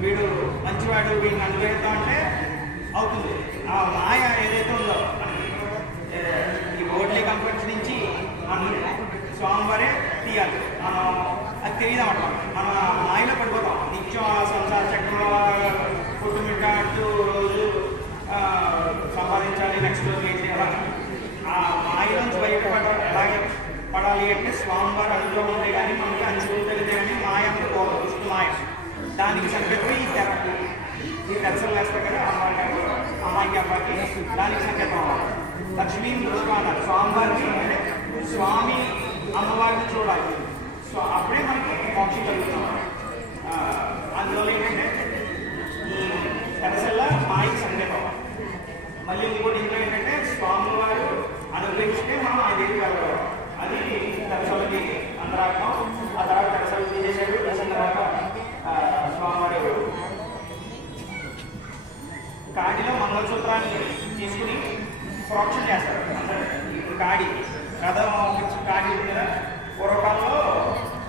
వీడు మంచివాడు వీడిని అనుగ్రహిస్తా ఉంటే అవుతుంది. ఆ మాయ ఏదైతే ఉందో ఈ ఓడ్లీ కంఫర్ట్స్ నుంచి మనం స్వామివారే తీయాలి. మనం అది తెలియదు అన్నమాట. మనం మాయలో పడిపోతాం. నిత్యం సంసార చక్రంలో కుటుంబిట్టు రోజు సంపాదించాలి, నెక్స్ట్ రోజు ఏంటి అలా ఆ మాయ నుంచి ఎలాగే పడాలి అంటే స్వామివారి అనుగ్రహం ఉంటే కానీ మనకి అనుగ్రహం తెలియదు కానీ మాయ అంటే పోదు, విష్ణు మాయ. దానికి సంకేతం ఈ తెరపు ఈ తెరసలు వేస్తారు కదా అమ్మాయికి అబ్బాయికి, దానికి సంకేతం అవ్వాలి. లక్ష్మీ నృత్యం స్వామివారిని అంటే స్వామి అమ్మవారిని చూడాలి. సో అప్పుడే మనకి మోక్షం కలుగుతాం. అందువల్ల ఏంటంటే ఈ తెరసల్ల మాయకి సంకేతం. మళ్ళీ ఇంకోటి ఇంట్లో ఏంటంటే స్వామి వారు అనుగ్రహిస్తే మనం ఆ దేవి వెళ్ళగలం. అది తెరసలకి అంతరాత్మ. ఆ తర్వాత తెరసలు తీసేసాడు. తెరసిన తర్వాత స్వామివారు కాడిలో మంగళసూత్రాన్ని తీసుకుని ప్రోక్షణ చేస్తారు. ఇప్పుడు కాడి రథం కాడి మీద పూర్వకాలంలో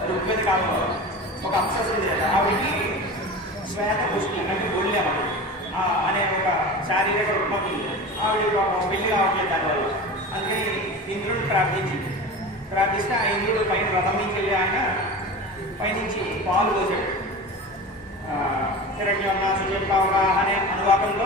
ఋగ్వేద కాలంలో ఒక అప్సరస ఆవిడికి శ్వేత పుష్టి అంటే గొళ్ళె అనే ఒక శారీరక రూపం ఉంది. ఆవిడ పెళ్లి కావట్లేదు దానివల్ల. అందుకని ఇంద్రుడిని ప్రార్థిస్తే ఆ ఇంద్రుడు పైన రథం నుంచి వెళ్ళి ఆయన పైనుంచి పాలు పోసాడు. హిరణ్యోన్న సుజన్పావగా అనే అనువాకంలో